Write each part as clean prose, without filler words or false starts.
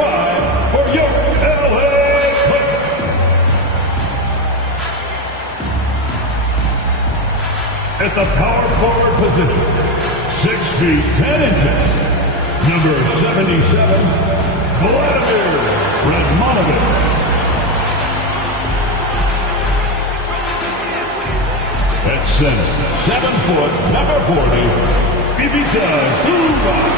5 for your LA Clippers. At the power forward position, 6 feet 10 inches, number 77, Vladimir Radmanovich. At center, 7 foot, number 40, Ivica Zubac.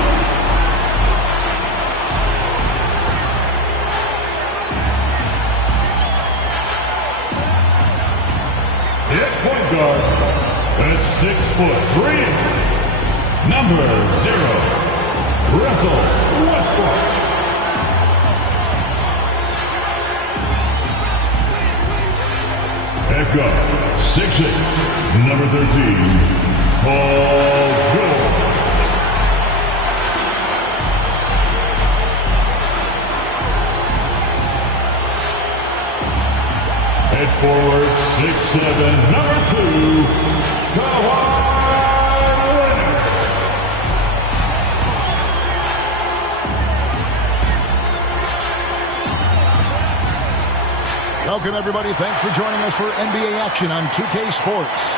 At point guard, at 6 foot 3 inches, number 0, Russell Westbrook. At guard, 6'8", number 13, Paul George. At forward, 6'7", number 2, Kawhi Leonard. Welcome, everybody. Thanks for joining us for NBA action on 2K Sports.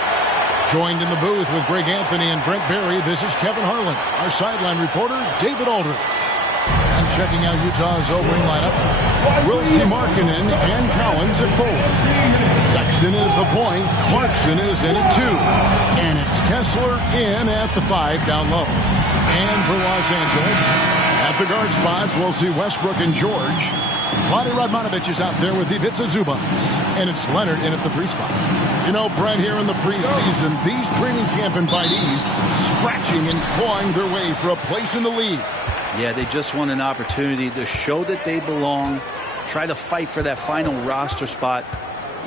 Joined in the booth with Greg Anthony and Brent Barry, this is Kevin Harlan. Our sideline reporter, David Aldridge. And checking out Utah's opening lineup, Wilson Markkanen and Collins at forward. Sexton is the point. Clarkson is in at 2. And it's Kessler in at the 5 down low. And for Los Angeles, at the guard spots, we'll see Westbrook and George. Vladimir Radmanovich is out there with Ivica Zubac. And it's Leonard in at the 3 spot. You know, Brent, here in the preseason, these training camp invitees scratching and clawing their way for a place in the league. Yeah, they just want an opportunity to show that they belong, try to fight for that final roster spot.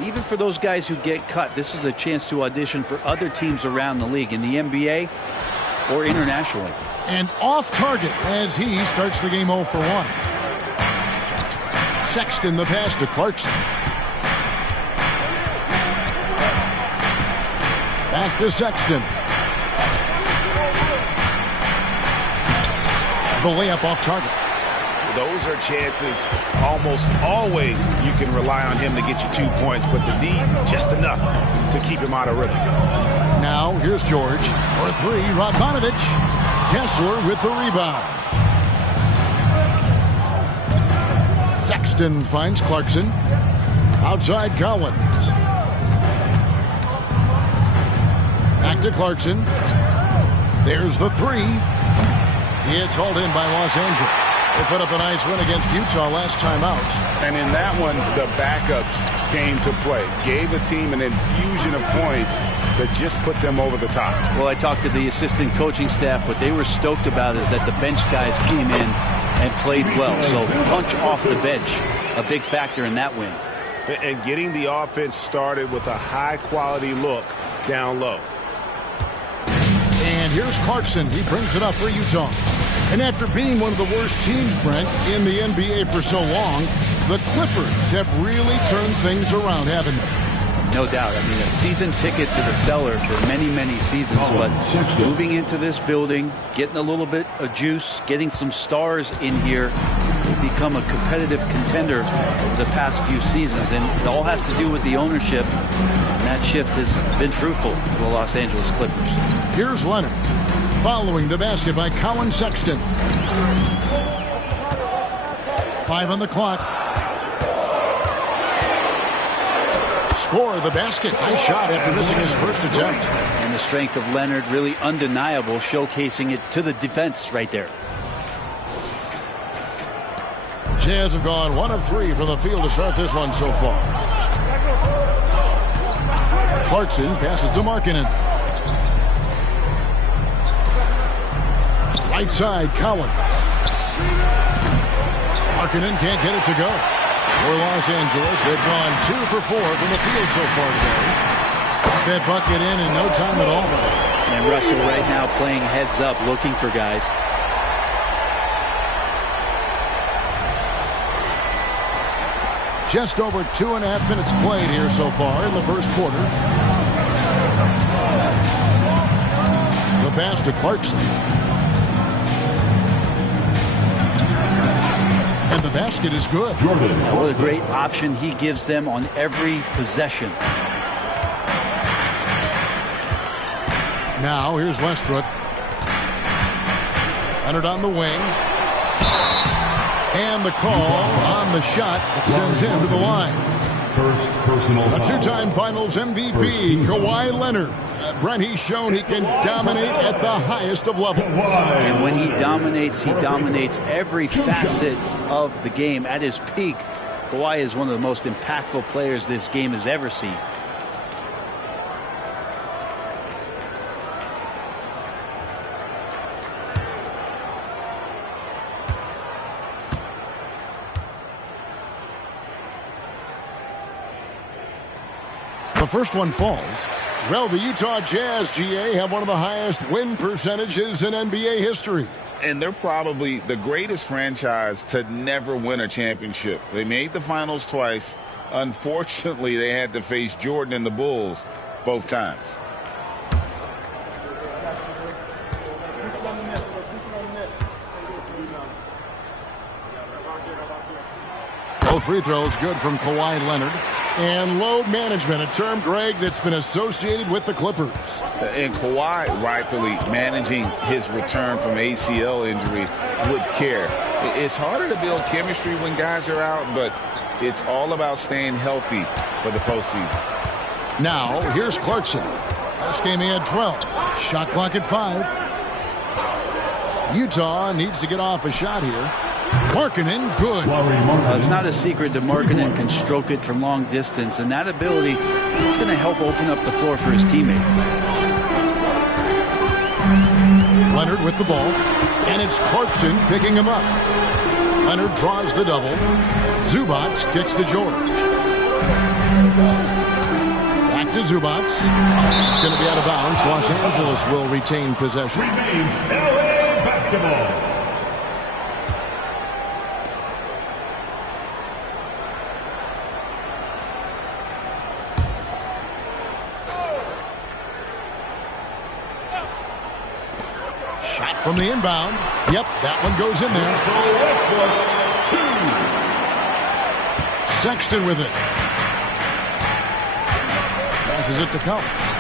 Even for those guys who get cut, this is a chance to audition for other teams around the league in the NBA or internationally. And off target as he starts the game 0 for 1. Sexton the pass to Clarkson. Back to Sexton. The layup off target. Those are chances almost always you can rely on him to get you 2 points, but the D, just enough to keep him out of rhythm. Now here's George for 3. Radmanovich. Kessler with the rebound. Sexton finds Clarkson. Outside Collins. Back to Clarkson. There's the 3. It's hauled in by Los Angeles. They put up a nice win against Utah last time out. And in that one, the backups came to play. Gave the team an infusion of points that just put them over the top. Well, I talked to the assistant coaching staff. What they were stoked about is that the bench guys came in and played well. So punch off the bench, a big factor in that win. And getting the offense started with a high-quality look down low. And here's Clarkson. He brings it up for Utah. And after being one of the worst teams, Brent, in the NBA for so long, the Clippers have really turned things around, haven't they? No doubt. I mean, a season ticket to the cellar for many, many seasons. But moving into this building, getting a little bit of juice, getting some stars in here, they've become a competitive contender over the past few seasons. And it all has to do with the ownership. And that shift has been fruitful for the Los Angeles Clippers. Here's Leonard. Following the basket by Colin Sexton. 5 on the clock. Score the basket. Nice shot after missing his first attempt. And the strength of Leonard really undeniable, showcasing it to the defense right there. Jazz have gone 1 of 3 from the field to start this one so far. Clarkson passes to Markkanen. Right side, Collins. Markkanen can't get it to go. For Los Angeles, they've gone 2 for 4 from the field so far today. Got that bucket in no time at all. And Russell right now playing heads up, looking for guys. Just over 2.5 minutes played here so far in the first quarter. The pass to Clarkson. And the basket is good. Jordan. What a great option he gives them on every possession. Now here's Westbrook. Leonard on the wing. And the call on the shot that sends him to the line. First personal A foul. two-time Finals MVP, Kawhi Leonard. Brent, he's shown he can dominate at the highest of levels. And when he dominates every facet of the game. At his peak, Kawhi is one of the most impactful players this game has ever seen. The first one falls. Well, the Utah Jazz, GA, have one of the highest win percentages in NBA history. And they're probably the greatest franchise to never win a championship. They made the finals twice. Unfortunately, they had to face Jordan and the Bulls both times. Both free throws good from Kawhi Leonard. And load management, a term, Greg, that's been associated with the Clippers. And Kawhi rightfully managing his return from ACL injury with care. It's harder to build chemistry when guys are out, but it's all about staying healthy for the postseason. Now, here's Clarkson. Last game he had 12. Shot clock at 5. Utah needs to get off a shot here. Markkanen, good. It's not a secret that Markkanen can stroke it from long distance, and that ability is going to help open up the floor for his teammates. Leonard with the ball, and it's Clarkson picking him up. Leonard draws the double. Zubac kicks to George. Back to Zubac. It's going to be out of bounds. Los Angeles will retain possession. Remains LA basketball. Shot from the inbound. Yep, that one goes in there. Sexton with it. Passes it to Collins.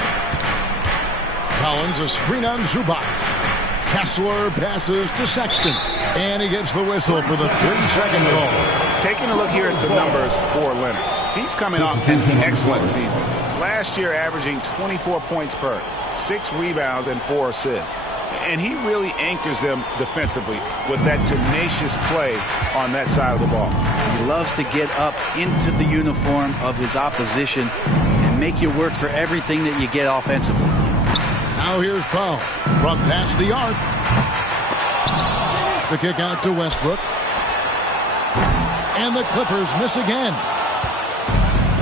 Collins, a screen on Zubac. Kessler passes to Sexton. And he gets the whistle for the 3-second call. Taking a look here at some numbers for Leonard. He's coming off an excellent season. Last year averaging 24 points per, 6 rebounds, and 4 assists. And he really anchors them defensively with that tenacious play on that side of the ball. He loves to get up into the uniform of his opposition and make you work for everything that you get offensively. Now here's Powell from past the arc. The kick out to Westbrook. And the Clippers miss again.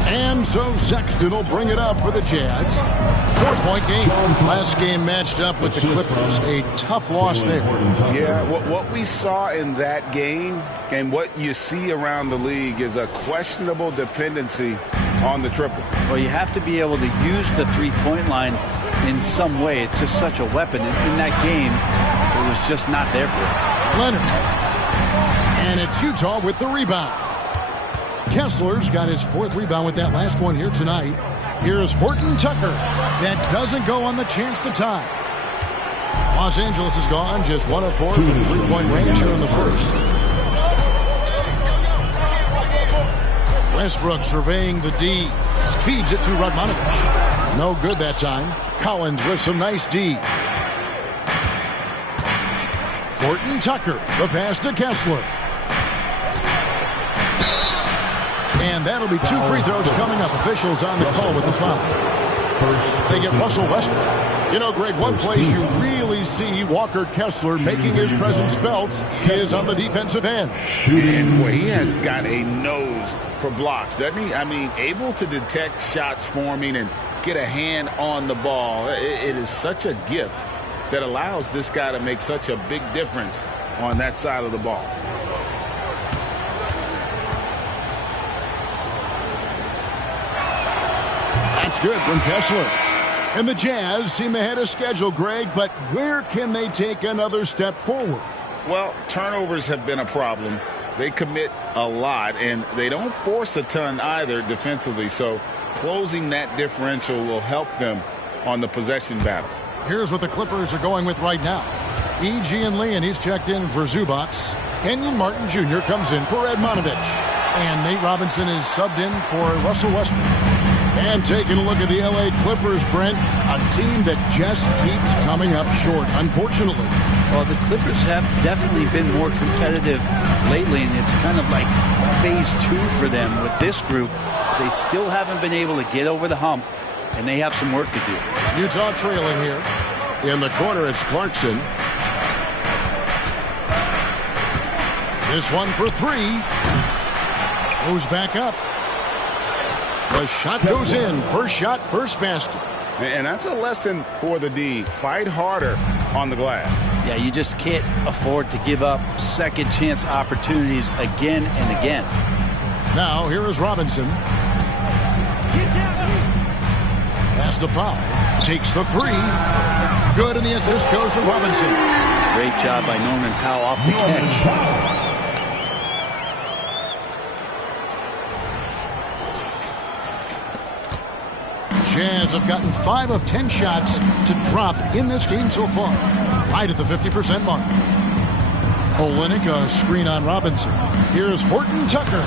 And so Sexton will bring it up for the Jazz. 4-point game. Last game matched up with the Clippers. A tough loss there. Yeah, what we saw in that game and what you see around the league is a questionable dependency on the triple. Well, you have to be able to use the three-point line in some way. It's just such a weapon. In that game, it was just not there for him. Leonard. And it's Utah with the rebound. Kessler's got his 4th rebound with that last one here tonight. Here's Horton Tucker. That doesn't go on the chance to tie. Los Angeles is gone. Just 1 of 4 from 3-point range here in the first. Westbrook surveying the D. Feeds it to Radmanovich. No good that time. Collins with some nice D. Horton Tucker. The pass to Kessler. And that'll be 2 free throws coming up. Officials on the call with the foul. They get Russell Westbrook. You know, Greg, one place you really see Walker Kessler making his presence felt is on the defensive end. And boy, he has got a nose for blocks, doesn't he? I mean, able to detect shots forming and get a hand on the ball. It is such a gift that allows this guy to make such a big difference on that side of the ball. That's good from Kessler. And the Jazz seem ahead of schedule, Greg, but where can they take another step forward? Well, turnovers have been a problem. They commit a lot, and they don't force a ton either defensively. So closing that differential will help them on the possession battle. Here's what the Clippers are going with right now. E.G. and Lee, and he's checked in for Zubats. Kenyon Martin Jr. comes in for Edmonovich. And Nate Robinson is subbed in for Russell Westbrook. And taking a look at the L.A. Clippers, Brent, a team that just keeps coming up short, unfortunately. Well, the Clippers have definitely been more competitive lately, and it's kind of like phase 2 for them with this group. They still haven't been able to get over the hump, and they have some work to do. Utah trailing here. In the corner, it's Clarkson. This one for 3. Goes back up. The shot goes in. First shot, first basket. And that's a lesson for the D. Fight harder on the glass. Yeah, you just can't afford to give up second chance opportunities again and again. Now, here is Robinson. Pass to Powell. Takes the 3. Good, and the assist goes to Robinson. Great job by Norman Powell off the catch. Jazz have gotten 5 of 10 shots to drop in this game so far. Right at the 50% mark. Olynyk, a screen on Robinson. Here's Horton Tucker.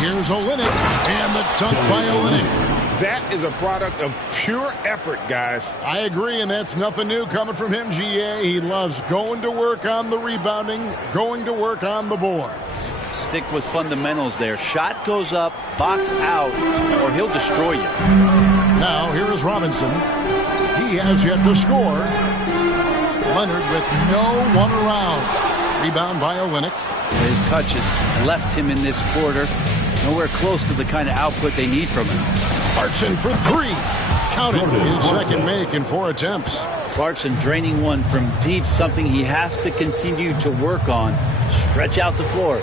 Here's Olynyk, and the dunk by Olynyk. That is a product of pure effort, guys. I agree, and that's nothing new coming from him, GA. He loves going to work on the rebounding, going to work on the board. Stick with fundamentals there. Shot goes up, box out, or he'll destroy you. Now, here is Robinson. He has yet to score. Leonard with no one around. Rebound by Olynyk. His touch has left him in this quarter. Nowhere close to the kind of output they need from him. Clarkson for 3. Counted. His second make in 4 attempts. Clarkson draining one from deep, something he has to continue to work on. Stretch out the floor.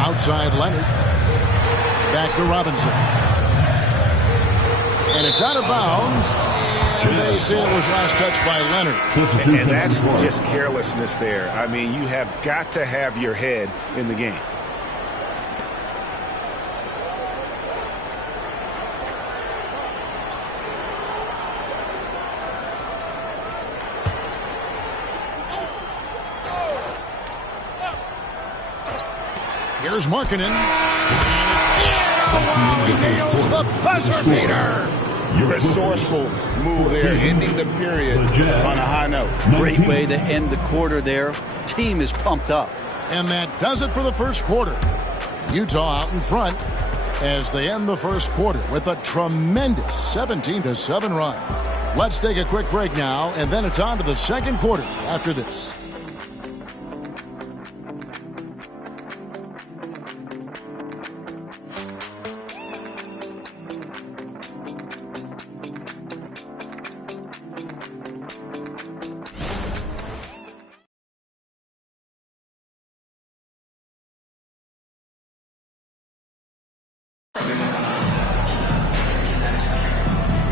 Outside Leonard. Back to Robinson. And it's out of bounds. And they say it was last touched by Leonard. And that's just carelessness there. I mean, you have got to have your head in the game. Here's Markkanen. He nails the buzzer beater. Resourceful move there, ending the period on a high note. Great way to end the quarter there. Team is pumped up. And that does it for the first quarter. Utah out in front as they end the first quarter with a tremendous 17-7 run. Let's take a quick break now, and then it's on to the second quarter after this.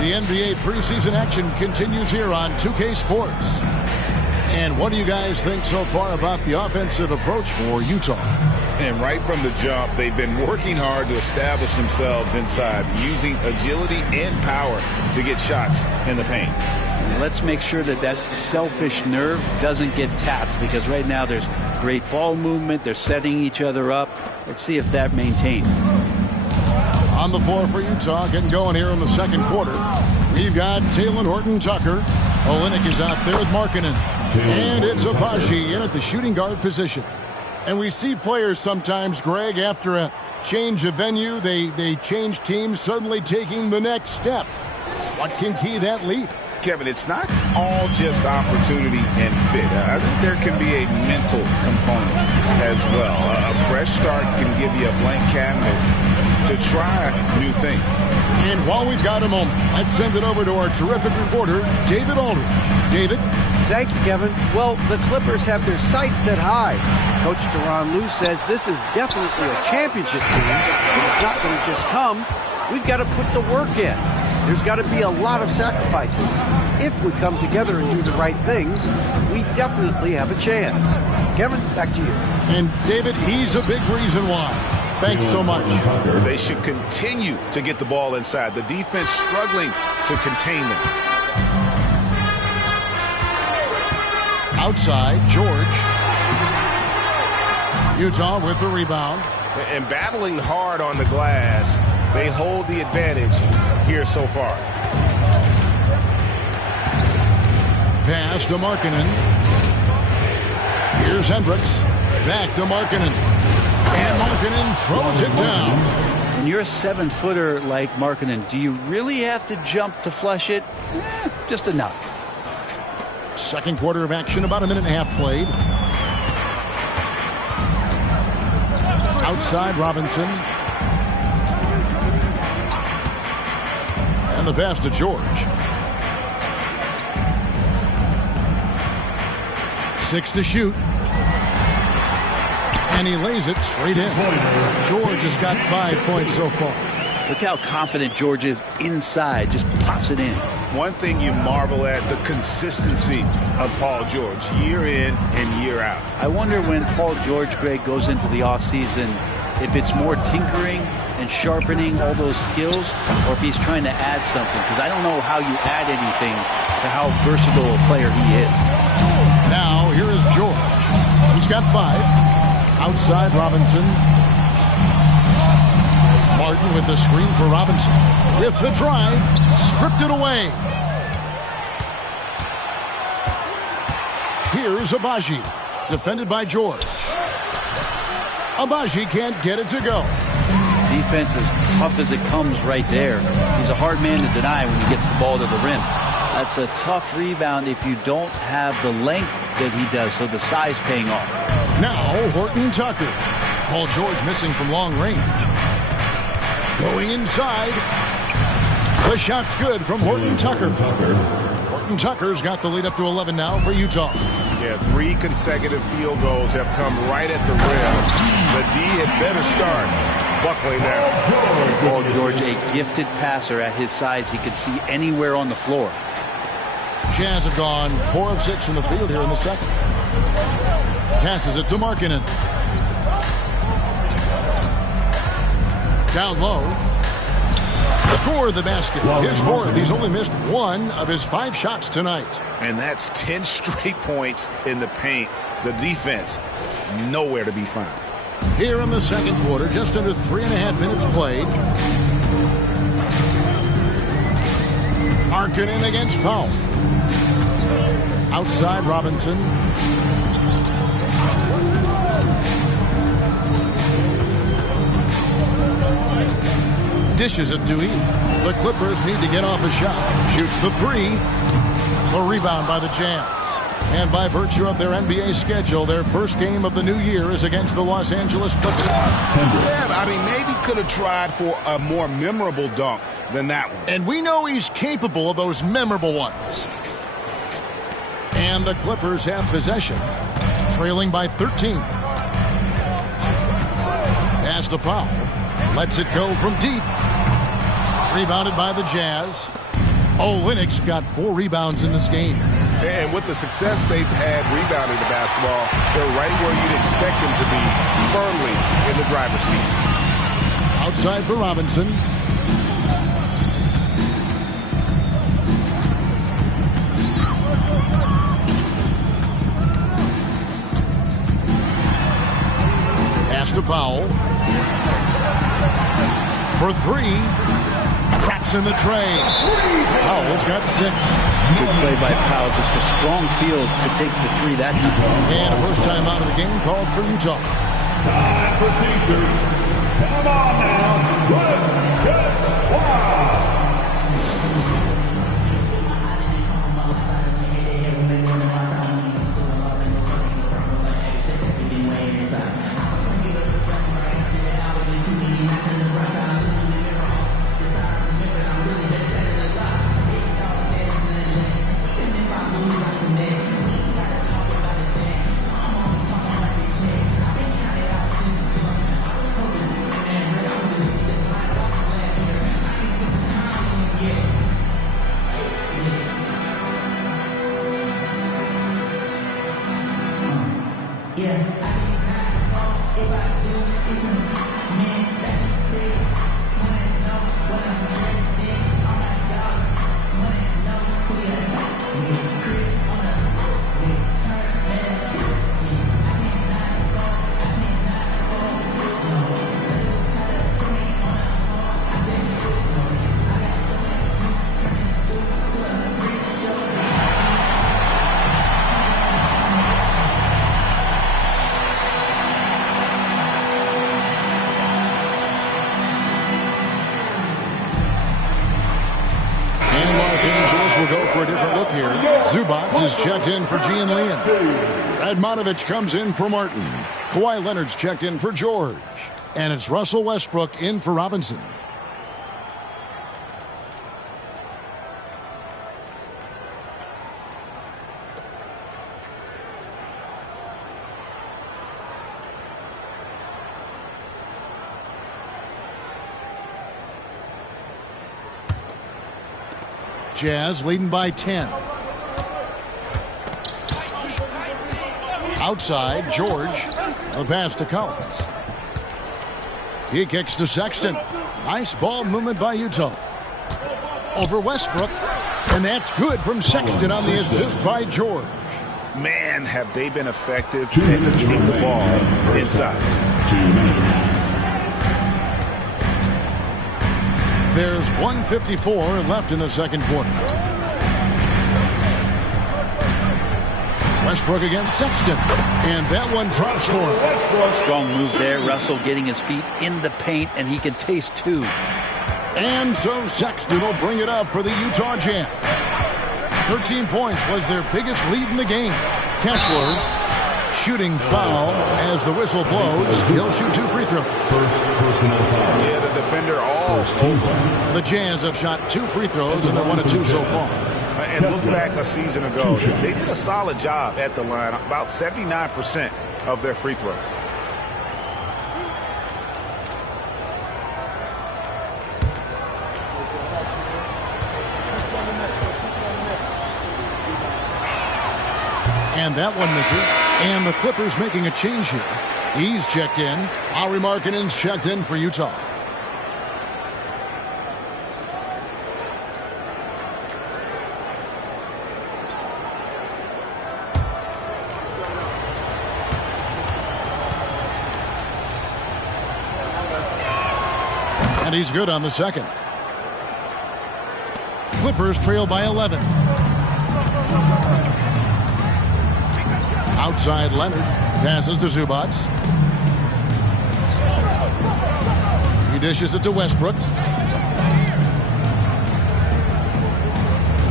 The NBA preseason action continues here on 2K Sports. And what do you guys think so far about the offensive approach for Utah? And right from the jump, they've been working hard to establish themselves inside, using agility and power to get shots in the paint. Let's make sure that that selfish nerve doesn't get tapped, because right now there's great ball movement. They're setting each other up. Let's see if that maintains. On the floor for Utah, getting going here in the second quarter. We've got Talen Horton-Tucker. Olynyk is out there with Markkanen. And it's Abaji in at the shooting guard position. And we see players sometimes, Greg, after a change of venue, they change teams, suddenly taking the next step. What can key that leap? Kevin, it's not all just opportunity and fit. I think there can be a mental component as well. A fresh start can give you a blank canvas to try new things. And while we've got a moment, let's send it over to our terrific reporter, David Aldridge. David? Thank you, Kevin. Well, the Clippers have their sights set high. Coach Tyronn Lue says this is definitely a championship team. It's not going to just come. We've got to put the work in. There's got to be a lot of sacrifices. If we come together and do the right things, we definitely have a chance. Kevin, back to you. And David, he's a big reason why. Thanks so much. They should continue to get the ball inside. The defense struggling to contain them. Outside, George. Utah with the rebound. And battling hard on the glass, they hold the advantage here so far. Pass to Markkanen. Here's Hendricks. Back to Markkanen. And Markkanen throws it down. When you're a 7-footer like Markkanen, do you really have to jump to flush it? Just enough. Second quarter of action, about a minute and a half played. Outside, Robinson. And the pass to George. 6 to shoot. And he lays it straight in. George has got 5 points so far. Look how confident George is inside. Just pops it in. One thing you marvel at, the consistency of Paul George, year in and year out. I wonder when Paul George, Greg, goes into the offseason, if it's more tinkering and sharpening all those skills, or if he's trying to add something. Because I don't know how you add anything to how versatile a player he is. Now, here is George. He's got 5. Outside, Robinson. Martin with the screen for Robinson. With the drive, stripped it away. Here's Abaji, defended by George. Abaji can't get it to go. Defense as tough as it comes right there. He's a hard man to deny when he gets the ball to the rim. That's a tough rebound if you don't have the length that he does, so the size paying off. Now, Horton Tucker. Paul George missing from long range. Going inside. The shot's good from Horton Tucker. Horton Tucker's got the lead up to 11 now for Utah. Yeah, 3 consecutive field goals have come right at the rim. The D had better start buckling down. Paul George, a gifted passer at his size. He could see anywhere on the floor. Jazz have gone 4 of 6 from the field here in the second. Passes it to Markkanen. Down low. Score the basket. His 4th. He's only missed 1 of his 5 shots tonight. And that's 10 straight points in the paint. The defense, nowhere to be found. Here in the second quarter, just under 3.5 minutes played. Markkanen against Powell. Outside, Robinson. Dishes it Dewey. The Clippers need to get off a shot. Shoots the 3. The rebound by the Jazz. And by virtue of their NBA schedule, their first game of the new year is against the Los Angeles Clippers. Yeah, I mean, maybe could have tried for a more memorable dunk than that one. And we know he's capable of those memorable ones. And the Clippers have possession, trailing by 13. Pass to Powell. Lets it go from deep. Rebounded by the Jazz. Olynyk got 4 rebounds in this game. And with the success they've had rebounding the basketball, they're right where you'd expect them to be, firmly in the driver's seat. Outside for Robinson. Pass to Powell. For 3. Traps in the tray. Powell's got 6. Good play by Powell. Just a strong field to take the 3 that time. And a first time out of the game called for Utah. Time for teachers. Come on now. Let's get wild. Los Angeles will go for a different look here. Zubats is checked in for Gian Lian. Radmanovich comes in for Martin. Kawhi Leonard's checked in for George. And it's Russell Westbrook in for Robinson. Jazz leading by 10. Outside, George. The pass to Collins. He kicks to Sexton. Nice ball movement by Utah. Over Westbrook. And that's good from Sexton on the assist by George. Man, have they been effective at getting the ball inside. There's 1:54 left in the second quarter. Westbrook against Sexton. And that one drops for him. Strong move there. Russell getting his feet in the paint, and he can taste two. And so Sexton will bring it up for the Utah Jazz. 13 points was their biggest lead in the game. Kessler shooting foul as the whistle blows. He'll shoot 2 free throws. Yeah, the defender all over. The Jazz have shot 2 free throws, and they're 1 of 2 so far. And look back a season ago. They did a solid job at the line, about 79% of their free throws. And that one misses. And the Clippers making a change here. He's checked in. Lauri Markkanen's checked in for Utah. And he's good on the second. Clippers trail by 11. Outside Leonard. Passes to Zubats. He dishes it to Westbrook.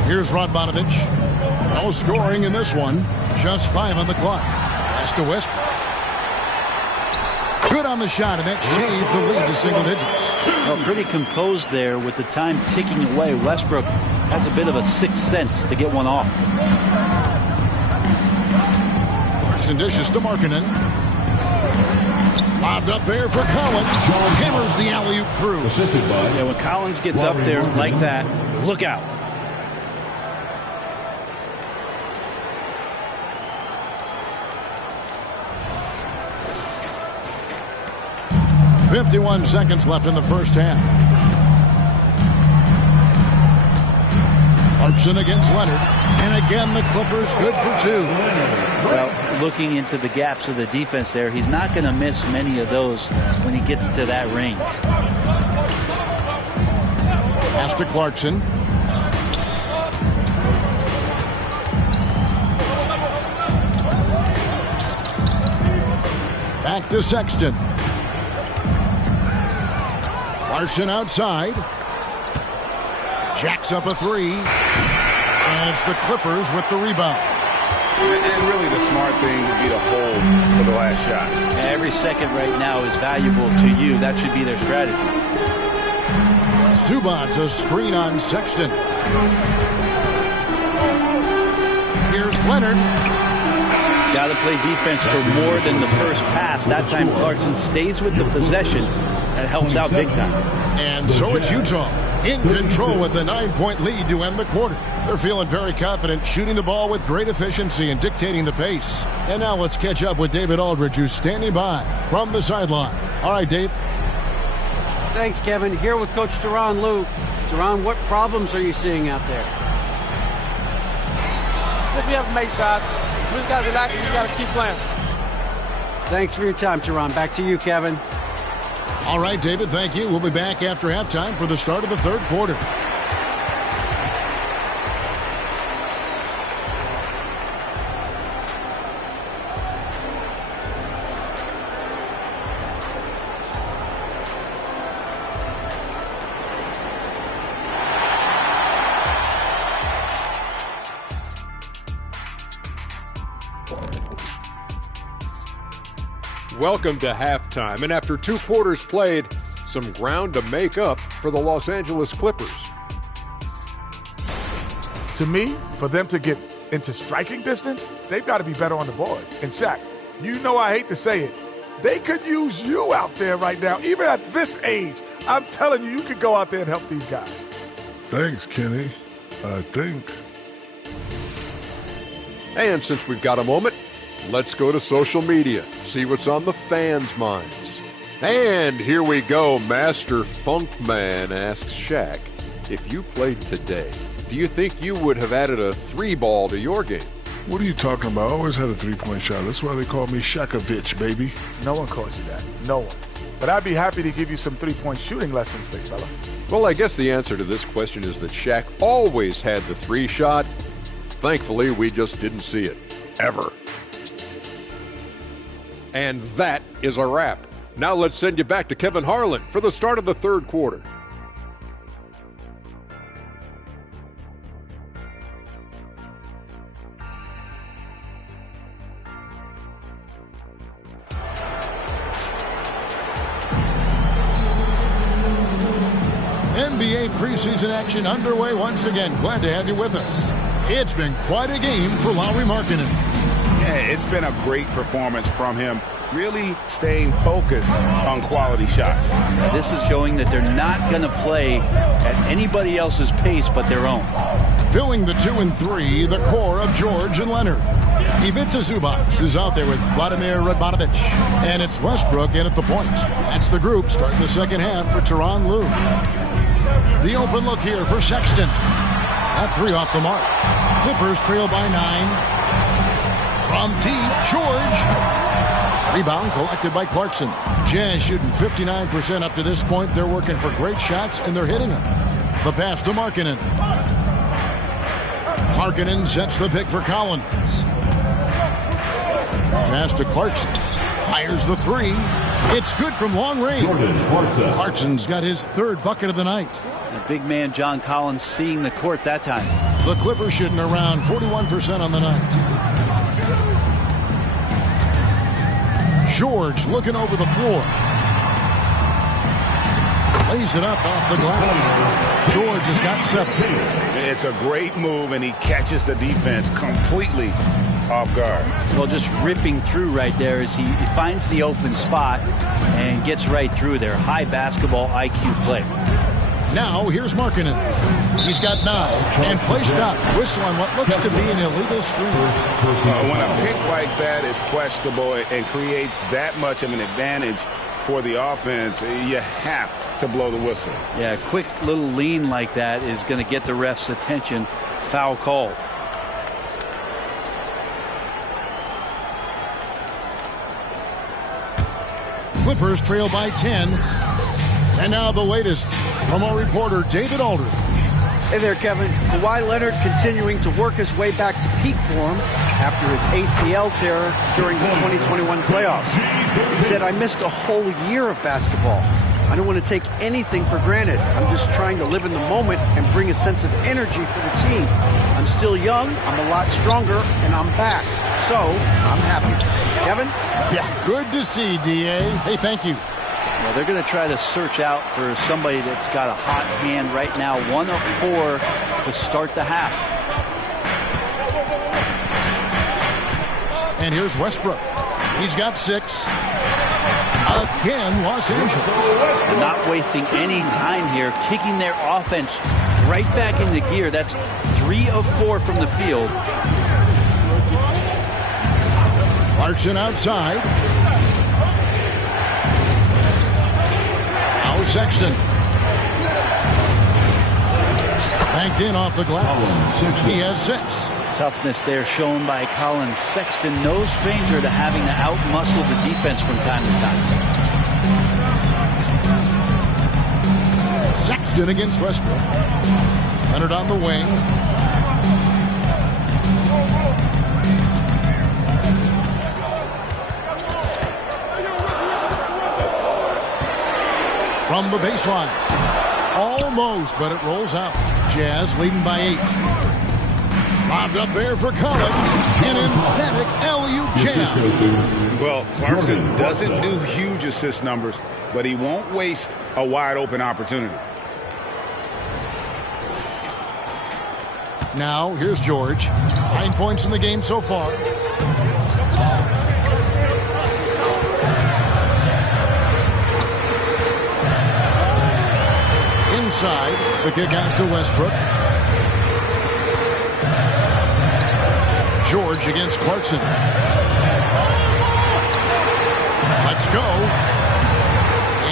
Here's Radmanovich. No scoring in this one. Just 5 on the clock. Pass to Westbrook. Good on the shot, and that shaves the lead to single digits. Well, pretty composed there with the time ticking away. Westbrook has a bit of a sixth sense to get one off. And dishes to Markkanen. Lobbed up there for Collins. Hammers the alley-oop through. Yeah, when Collins gets up there like that, look out. .51 seconds left in the first half. Clarkson against Leonard. And again, the Clippers good for 2. Well, looking into the gaps of the defense there, he's not going to miss many of those when he gets to that range. Pass to Clarkson. Back to Sexton. Clarkson outside. Jacks up a 3. And it's the Clippers with the rebound. And really the smart thing would be to hold for the last shot. Every second right now is valuable to you. That should be their strategy. Zubats a screen on Sexton. Here's Leonard. Got to play defense for more than the first pass. That time Clarkson stays with the possession. That helps out big time. And so it's Utah in control with a 9-point lead to end the quarter. They're feeling very confident, shooting the ball with great efficiency and dictating the pace. And now let's catch up with David Aldridge, who's standing by from the sideline. All right, Dave. Thanks, Kevin. Here with Coach Duran Lou. Duran, what problems are you seeing out there? Just we have to make shots. We just got to relax and we got to keep playing. Thanks for your time, Duran. Back to you, Kevin. All right, David, thank you. We'll be back after halftime for the start of the third quarter. welcome to halftime. And after 2 quarters played, some ground to make up for the Los Angeles Clippers. To me, for them to get into striking distance, they've got to be better on the boards. And Shaq, you know I hate to say it, they could use you out there right now. Even at this age, I'm telling you, you could go out there and help these guys. Thanks, Kenny. I think. And since we've got a moment, let's go to social media, see what's on the fans' minds. And here we go. Master Funkman asks Shaq, if you played today, do you think you would have added a 3-ball to your game? What are you talking about? I always had a 3-point shot. That's why they call me Shakovich, baby. No one calls you that. No one. But I'd be happy to give you some 3-point shooting lessons, big fella. Well, I guess the answer to this question is that Shaq always had the 3 shot. Thankfully, we just didn't see it. Ever. And that is a wrap. Now let's send you back to Kevin Harlan for the start of the 3rd quarter. NBA preseason action underway once again. Glad to have you with us. It's been quite a game for Lauri Markkanen. Yeah, it's been a great performance from him, really staying focused on quality shots. This is showing that they're not going to play at anybody else's pace but their own. Filling the 2 and 3, the core of George and Leonard. Ivica Zubac is out there with Vladimir Radmanovic. And it's Westbrook in at the point. That's the group starting the second half for Tyronn Lue. The open look here for Sexton. That 3 off the mark. Clippers trail by 9. From deep, George. Rebound collected by Clarkson. Jazz shooting 59% up to this point. They're working for great shots, and they're hitting them. The pass to Markkanen. Markkanen sets the pick for Collins. Pass to Clarkson. Fires the 3. It's good from long range. Clarkson's got his 3rd bucket of the night. The big man John Collins seeing the court that time. The Clippers shooting around 41% on the night. George looking over the floor. Lays it up off the glass. George has got 7. It's a great move, and he catches the defense completely off guard. Well, just ripping through right there as he finds the open spot and gets right through there. High basketball IQ play. Now here's Markkanen. He's got 9 and play stops. Whistle on what looks to be an illegal screen. When a pick like that is questionable and creates that much of an advantage for the offense, you have to blow the whistle. Yeah, a quick little lean like that is going to get the ref's attention. Foul call. Clippers trail by 10. And now the latest from our reporter, David Aldridge. Hey there, Kevin. Kawhi Leonard continuing to work his way back to peak form after his ACL tear during the 2021 playoffs. He said, I missed a whole year of basketball. I don't want to take anything for granted. I'm just trying to live in the moment and bring a sense of energy for the team. I'm still young, I'm a lot stronger, and I'm back. So, I'm happy. Kevin? Yeah, good to see, D.A. Hey, thank you. Well, they're going to try to search out for somebody that's got a hot hand right now. 1 of 4 to start the half. And here's Westbrook. He's got 6. Again, Los Angeles. They're not wasting any time here, kicking their offense right back into gear. That's 3 of 4 from the field. Clarkson outside. Now Sexton. Banked in off the glass. He has 6. Toughness there shown by Colin Sexton. No stranger to having to outmuscle the defense from time to time. Sexton against Westbrook. Leonard on the wing. From the baseline. Almost, but it rolls out. Jazz leading by 8. Lobbed up there for Collins. An emphatic LU jam. Well, Clarkson doesn't do huge assist numbers, but he won't waste a wide open opportunity. Now, here's George. 9 points in the game so far. Inside, the kick out to Westbrook. George against Clarkson. Let's go.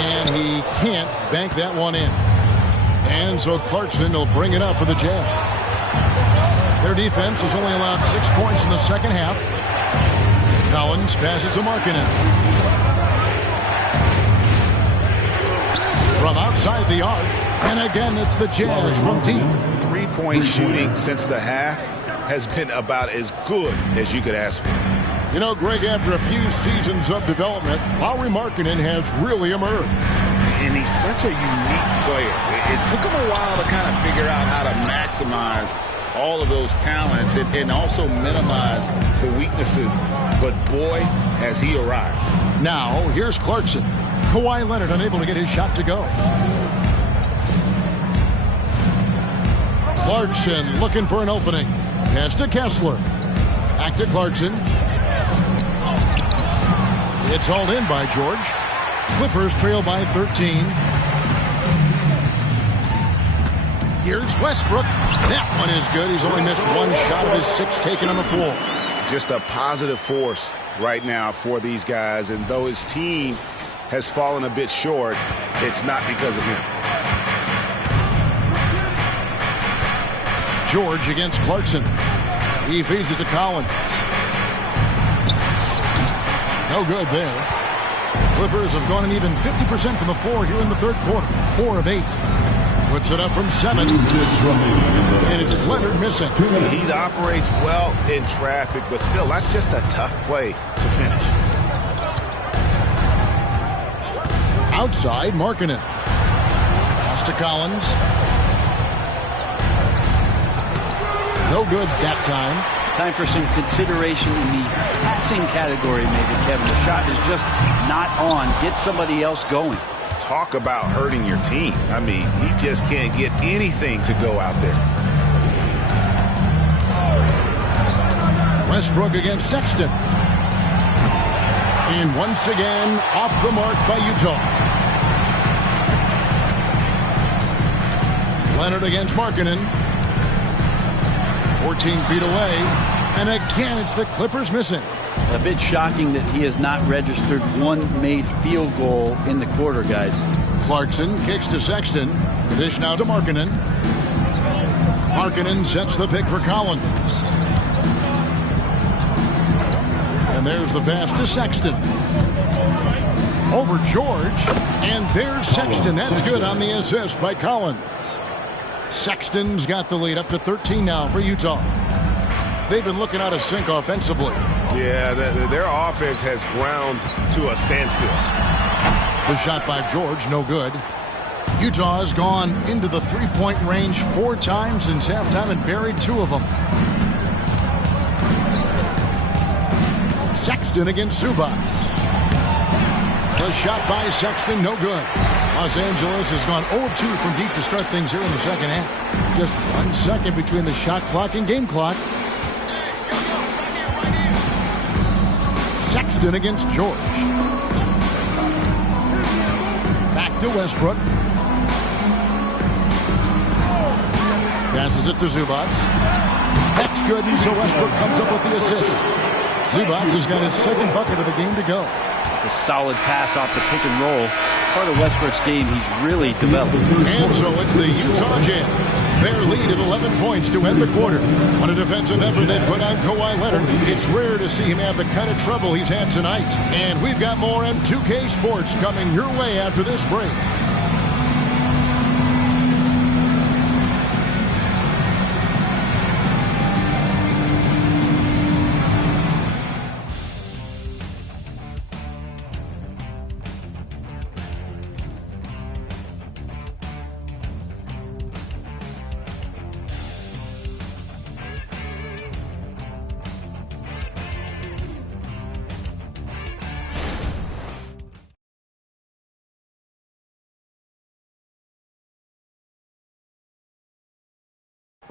And he can't bank that one in. And so Clarkson will bring it up for the Jazz. Their defense has only allowed 6 points in the second half. Collins passes it to Markkanen. From outside the arc. And again, it's the Jazz from deep. 3-point shooting since the half has been about as good as you could ask for. You know, Greg, after a few seasons of development, Lauri Markkanen has really emerged. And he's such a unique player. It took him a while to kind of figure out how to maximize all of those talents and also minimize the weaknesses. But boy, has he arrived. Now, here's Clarkson. Kawhi Leonard unable to get his shot to go. Clarkson looking for an opening. Pass to Kessler. Back to Clarkson. It's hauled in by George. Clippers trail by 13. Here's Westbrook. That one is good. He's only missed one shot of his 6 taken on the floor. Just a positive force right now for these guys. And though his team has fallen a bit short, it's not because of him. George against Clarkson. He feeds it to Collins. No good there. Clippers have gone an even 50% from the floor here in the third quarter. 4 of 8. Puts it up from 7. And it's Leonard missing. He operates well in traffic, but still, that's just a tough play to finish. Outside, Markkanen. Pass to Collins. No good that time. Time for some consideration in the passing category, maybe, Kevin. The shot is just not on. Get somebody else going. Talk about hurting your team. I mean, he just can't get anything to go out there. Westbrook against Sexton. And once again, off the mark by Utah. Leonard against Markkanen. 14 feet away. And again, it's the Clippers missing. A bit shocking that he has not registered one made field goal in the quarter, guys. Clarkson kicks to Sexton. The dish now to Markkanen. Markkanen sets the pick for Collins. And there's the pass to Sexton. Over George. And there's Sexton. That's good on the assist by Collins. Sexton's got the lead up to 13 now for Utah. They've been looking out of sync offensively. Yeah, their offense has ground to a standstill. The shot by George, no good. Utah has gone into the three-point range 4 times since halftime and buried 2 of them. Sexton against Zubac. The shot by Sexton, no good. Los Angeles has gone 0-2 from deep to start things here in the second half. Just 1 second between the shot clock and game clock. Sexton against George. Back to Westbrook. Passes it to Zubac. That's good, and so Westbrook comes up with the assist. Zubac has got his second bucket of the game to go. It's a solid pass off the pick and roll. Part of Westbrook's game he's really developed. And so it's the Utah Jazz. Their lead at 11 points to end the quarter. What a defensive effort they put on Kawhi Leonard. It's rare to see him have the kind of trouble he's had tonight. And we've got more M2K Sports coming your way after this break.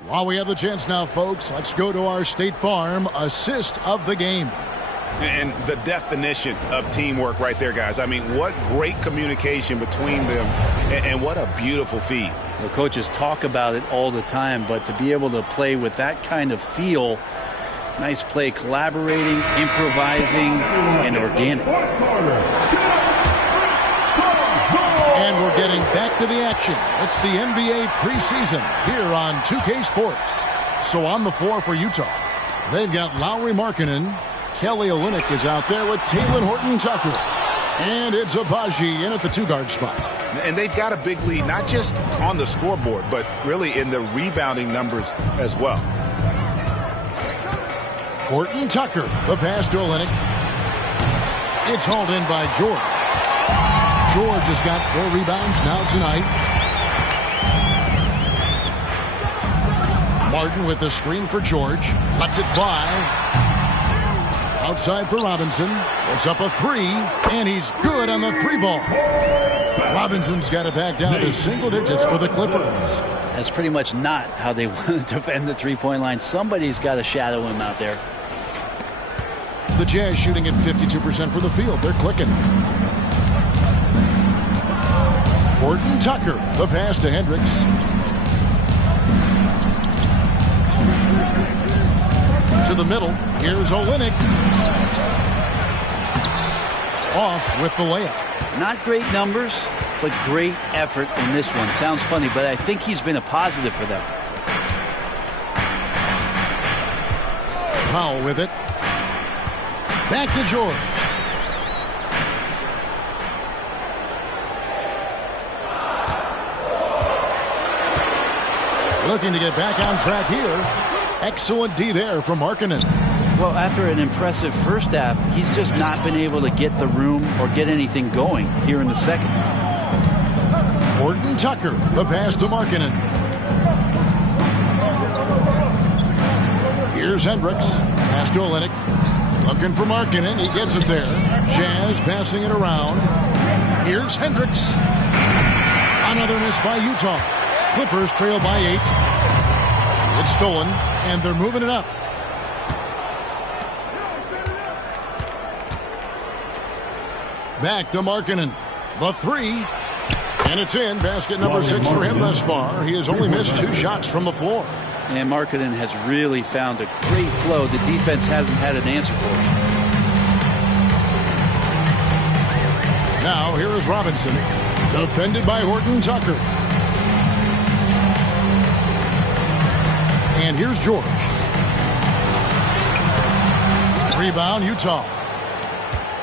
While we have the chance now, folks, let's go to our State Farm assist of the game. And the definition of teamwork right there, guys. I mean, what great communication between them, and what a beautiful feed. The coaches talk about it all the time, but to be able to play with that kind of feel, nice play, collaborating, improvising, and organic. And we're getting back to the action. It's the NBA preseason here on 2K Sports. So on the floor for Utah, they've got Lauri Markkanen. Kelly Olynyk is out there with Talen Horton-Tucker. And it's Abaji in at the two-guard spot. And they've got a big lead, not just on the scoreboard, but really in the rebounding numbers as well. Horton-Tucker, the pass to Olynyk. It's hauled in by George. George has got 4 rebounds now tonight. Martin with the screen for George. Lets it fly. Outside for Robinson. It's up a 3, and he's good on the 3-ball. Robinson's got it back down to single digits for the Clippers. That's pretty much not how they want to defend the three-point line. Somebody's got to shadow him out there. The Jazz shooting at 52% for the field. They're clicking. Horton-Tucker, the pass to Hendricks. To the middle. Here's Olynyk. Off with the layup. Not great numbers, but great effort in this one. Sounds funny, but I think he's been a positive for them. Powell with it. Back to George. Looking to get back on track here. Excellent D there from Markkanen. Well, after an impressive first half, he's just not been able to get the room or get anything going here in the second. Horton-Tucker, the pass to Markkanen. Here's Hendricks. Pass to Olynyk. Looking for Markkanen. He gets it there. Jazz passing it around. Here's Hendricks. Another miss by Utah. Clippers trail by 8. It's stolen, and they're moving it up. Back to Markkanen. The 3. And it's in. Basket number 6 for him thus far. He has only missed 2 shots from the floor. And Markkanen has really found a great flow. The defense hasn't had an answer for him. Now, here is Robinson. Defended by Horton-Tucker. And here's George. Rebound, Utah.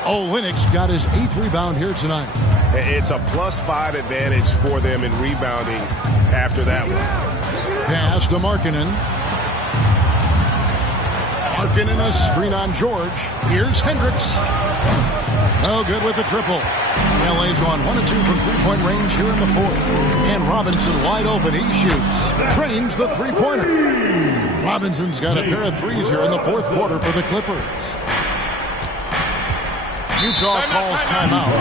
Olynyk's got his 8th rebound here tonight. It's a +5 advantage for them in rebounding after that one. Pass to Markkanen. Markkanen a screen on George. Here's Hendricks. No good with the triple. LA's gone 1 of 2 from three-point range here in the 4th. And Robinson wide open. He shoots. Trains the three-pointer. Robinson's got a pair of 3s here in the 4th quarter for the Clippers. Utah calls timeout.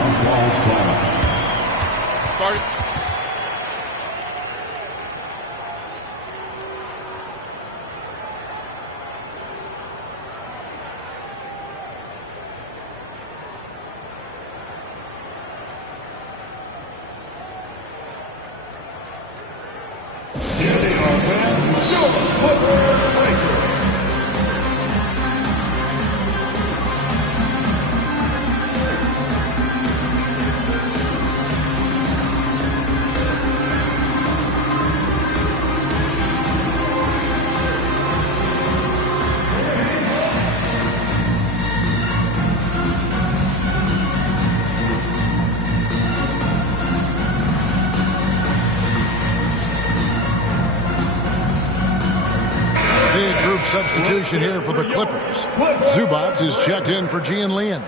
Substitution here for the Clippers. Zubac is checked in for Gian Leon.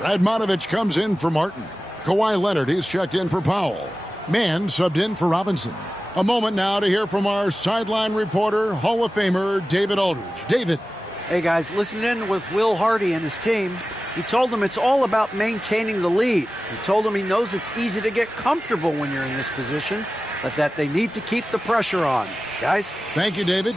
Radmanovich comes in for Martin. Kawhi Leonard is checked in for Powell. Mann subbed in for Robinson. A moment now to hear from our sideline reporter, Hall of Famer David Aldridge. David. Hey guys, listen in with Will Hardy and his team. He told them it's all about maintaining the lead. He told them he knows it's easy to get comfortable when you're in this position, but that they need to keep the pressure on. Guys? Thank you, David.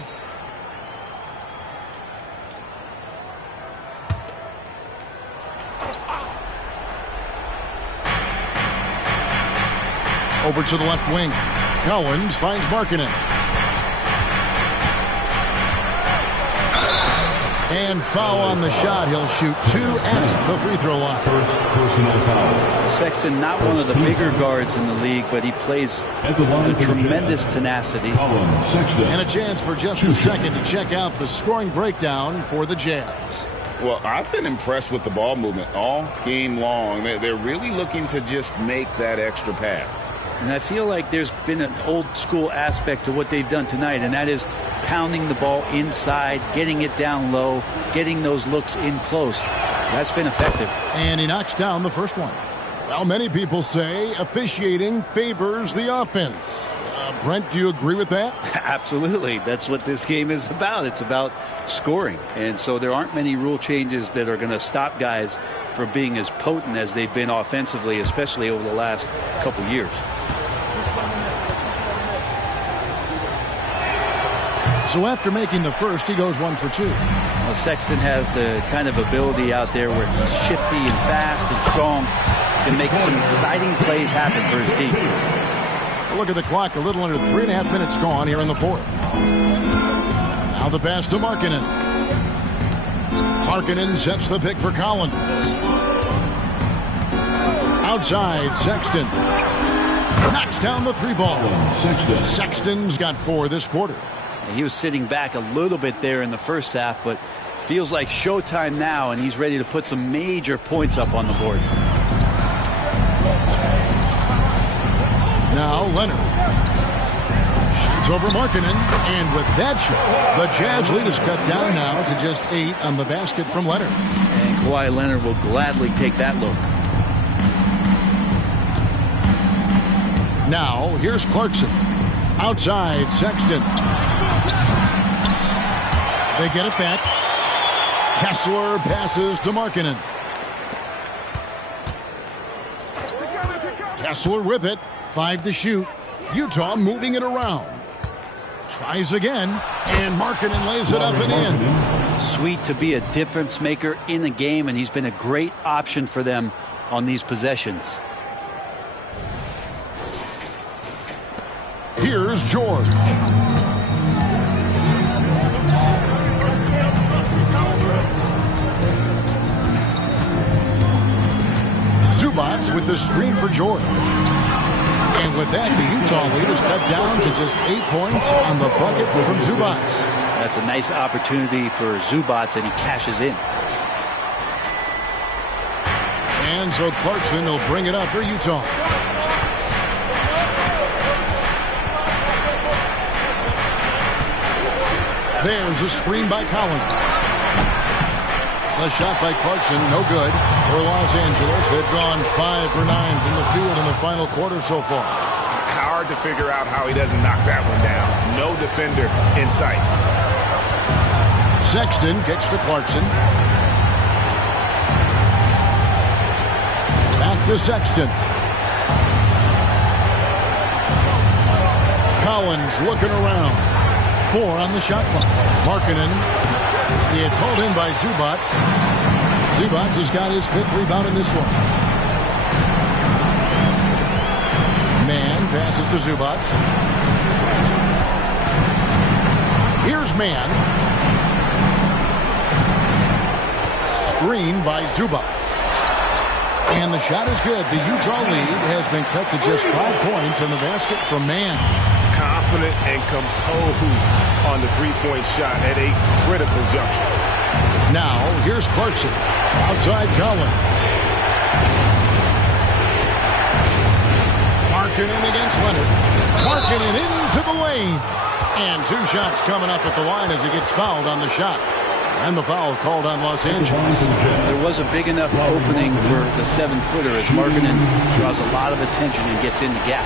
Over to the left wing. Collins finds Markkanen. And foul on the shot. He'll shoot 2 at the free throw line. First personal foul. Sexton, not one of the bigger guards in the league, but he plays with tremendous tenacity. And a chance for just a second to check out the scoring breakdown for the Jazz. Well, I've been impressed with the ball movement all game long. They're really looking to just make that extra pass. And I feel like there's been an old school aspect to what they've done tonight, and that is pounding the ball inside, getting it down low, getting those looks in close. That's been effective. And he knocks down the first one. Well, many people say officiating favors the offense. Brent, do you agree with that? Absolutely. That's what this game is about. It's about scoring. And so there aren't many rule changes that are going to stop guys from being as potent as they've been offensively, especially over the last couple years. So after making the first, he goes 1 for 2. Well, Sexton has the kind of ability out there where he's shifty and fast and strong, can make some exciting plays happen for his team. Look at the clock, a little under 3.5 minutes gone here in the fourth. Now the pass to Markkanen. Markkanen sets the pick for Collins. Outside, Sexton. Knocks down the 3 ball. Sexton's got 4 this quarter. He was sitting back a little bit there in the first half, but feels like showtime now, and he's ready to put some major points up on the board. Now Leonard. Shoots over Markkanen, and with that shot, the Jazz lead is cut down now to just 8 on the basket from Leonard. And Kawhi Leonard will gladly take that look. Now here's Clarkson. Outside, Sexton. They get it back. Kessler passes to Markkanen. Kessler with it. 5 to shoot. Utah moving it around. Tries again. And Markkanen lays it up and in. Sweet to be a difference maker in the game, and he's been a great option for them on these possessions. Here's George. Zubats with the screen for George. And with that, the Utah lead is cut down to just 8 points on the bucket from Zubats. That's a nice opportunity for Zubats, and he cashes in. And so Clarkson will bring it up for Utah. There's a screen by Collins. The shot by Clarkson, no good for Los Angeles. They've gone 5 for 9 from the field in the final quarter so far. Hard to figure out how he doesn't knock that one down. No defender in sight. Sexton kicks to Clarkson. Back to Sexton. Collins looking around. 4 on the shot clock. Markkanen. It's hauled in by Zubats. Zubats has got his 5th rebound in this one. Mann passes to Zubats. Here's Mann. Screen by Zubats. And the shot is good. The Utah lead has been cut to just 5 points on the basket from Mann. Confident and composed on the three-point shot at a critical juncture. Now, here's Clarkson. Outside Collins. Markkanen against Leonard. Markkanen into the lane. And 2 shots coming up at the line as he gets fouled on the shot. And the foul called on Los Angeles. There was a big enough opening for the 7-footer as Markkanen draws a lot of attention and gets in the gap.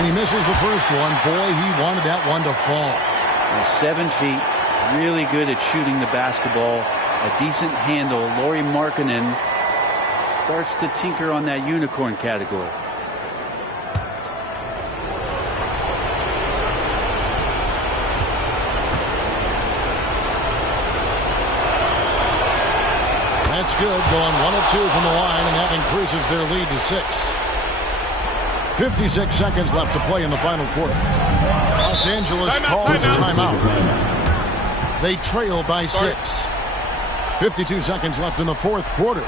And he misses the first one. Boy, he wanted that one to fall. 7 feet, really good at shooting the basketball. A decent handle. Lauri Markkanen starts to tinker on that unicorn category. That's good. Going 1 of 2 from the line, and that increases their lead to 6. 56 seconds left to play in the final quarter. Los Angeles calls timeout. They trail by 6. 52 seconds left in the fourth quarter.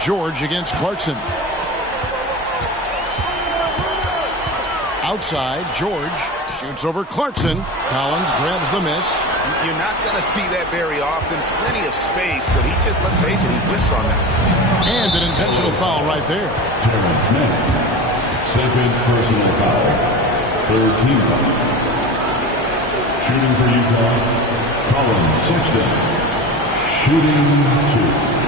George against Clarkson. Outside, George shoots over Clarkson. Collins grabs the miss. You're not going to see that very often. Plenty of space, but he just, let's face it, he whiffs on that. And an intentional foul right there. Terrence Mann, second personal foul. Third team foul. Shooting for Utah, Collins 60. Shooting 2.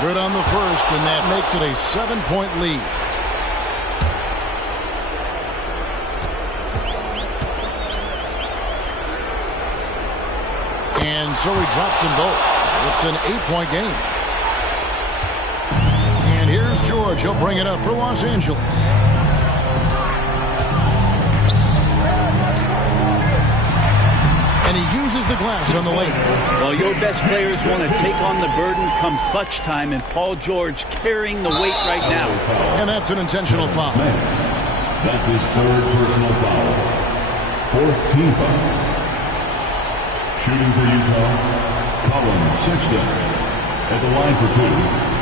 Good on the first, and that makes it a 7-point lead. And so he drops them both. It's an 8-point game. And here's George. He'll bring it up for Los Angeles. And he uses the glass on the lane. Well, your best players want to take on the burden come clutch time, and Paul George carrying the weight right now. And that's an intentional foul. That's his third personal foul. Fourth team foul. Shooting for Utah, Collins 60. At the line for 2.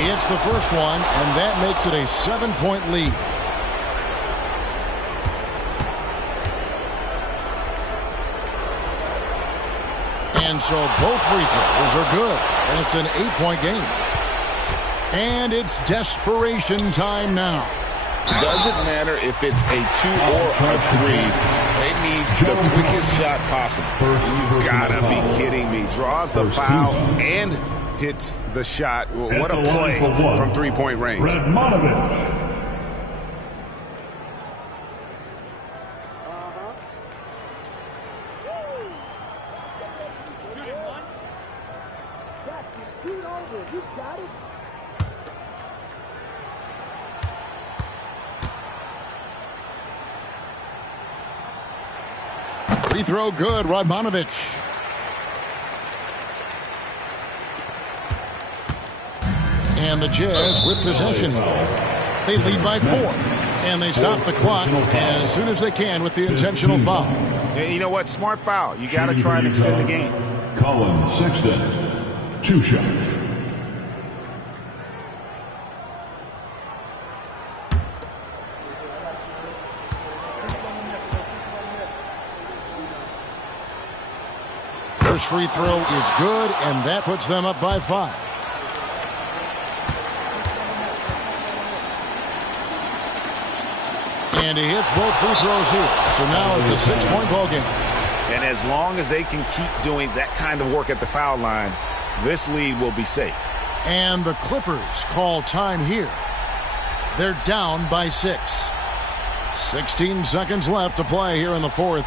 He hits the first one, and that makes it a 7-point lead. And so both free throws are good, and it's an 8-point game. And it's desperation time now. Doesn't matter if it's a 2 or a 3. They need the quickest shot possible. You've got to be kidding me. Draws the foul and hits the shot. What a play from 3-point range. Free throw good, Radmanovich. And the Jazz with possession. They lead by 4. And they stop the clock as soon as they can with the intentional foul. And you know what? Smart foul. You got to try and extend the game. Colin Sexton, 2 shots. First free throw is good, and that puts them up by 5. And he hits both free throws here. So now it's a 6-point ball game. And as long as they can keep doing that kind of work at the foul line, this lead will be safe. And the Clippers call time here. They're down by 6. 16 seconds left to play here in the 4th.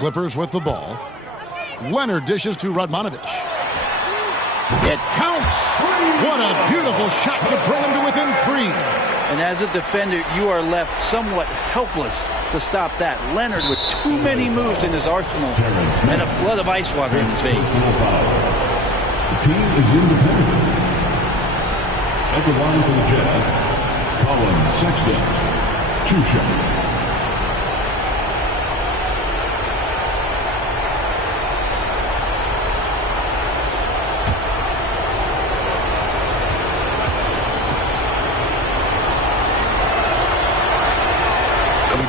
Clippers with the ball. Leonard dishes to Radmanovich. It counts. What a beautiful shot to bring him to within 3. And as a defender, you are left somewhat helpless to stop that. Leonard with too many moves in his arsenal and a flood of ice water in his face. The team is independent. At the line for the Jazz, Colin Sexton, 2 shots.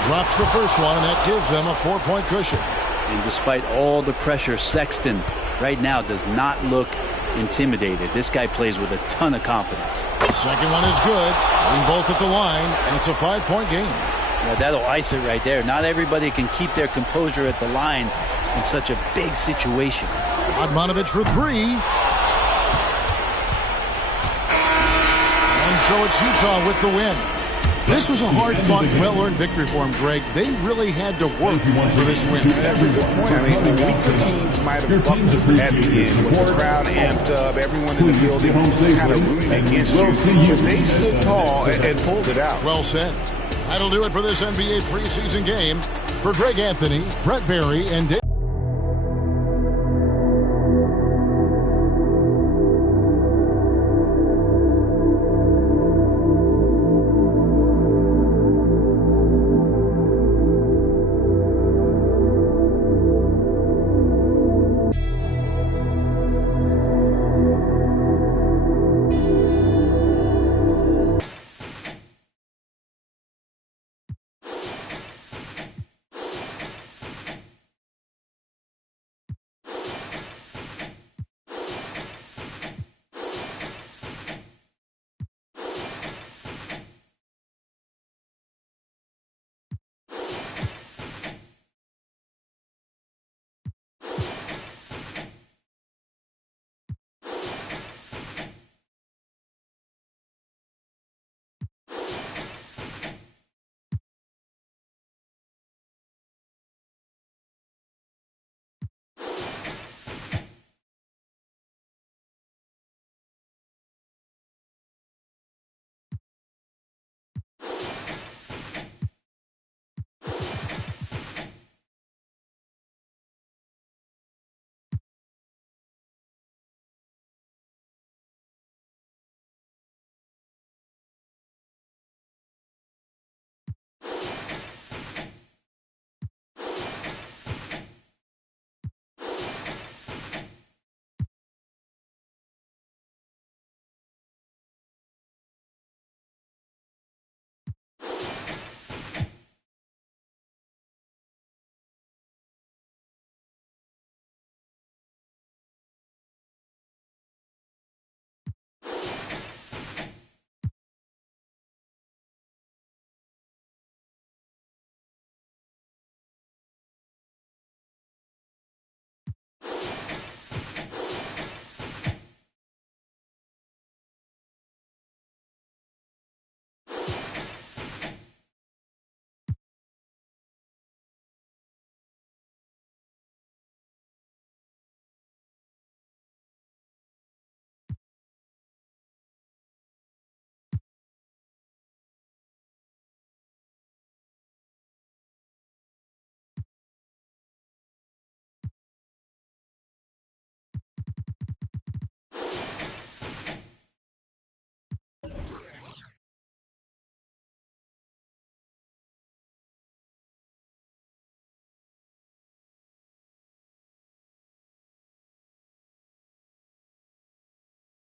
Drops the first one, and that gives them a 4-point cushion. And despite all the pressure, Sexton right now does not look intimidated. This guy plays with a ton of confidence. Second one is good. Hitting both at the line, and it's a 5-point game. Yeah, that'll ice it right there. Not everybody can keep their composure at the line in such a big situation. Radmanovich for 3. And so it's Utah with the win. This was a hard-fought, well-earned victory for him, Greg. They really had to work for this win. That's a good point. I mean, the weaker teams might have buckled at the end with the crowd amped up, everyone in the building kind of rooting against you. But they stood tall and pulled it out. Well said. That'll do it for this NBA preseason game. For Greg Anthony, Brett Barry, and Dave.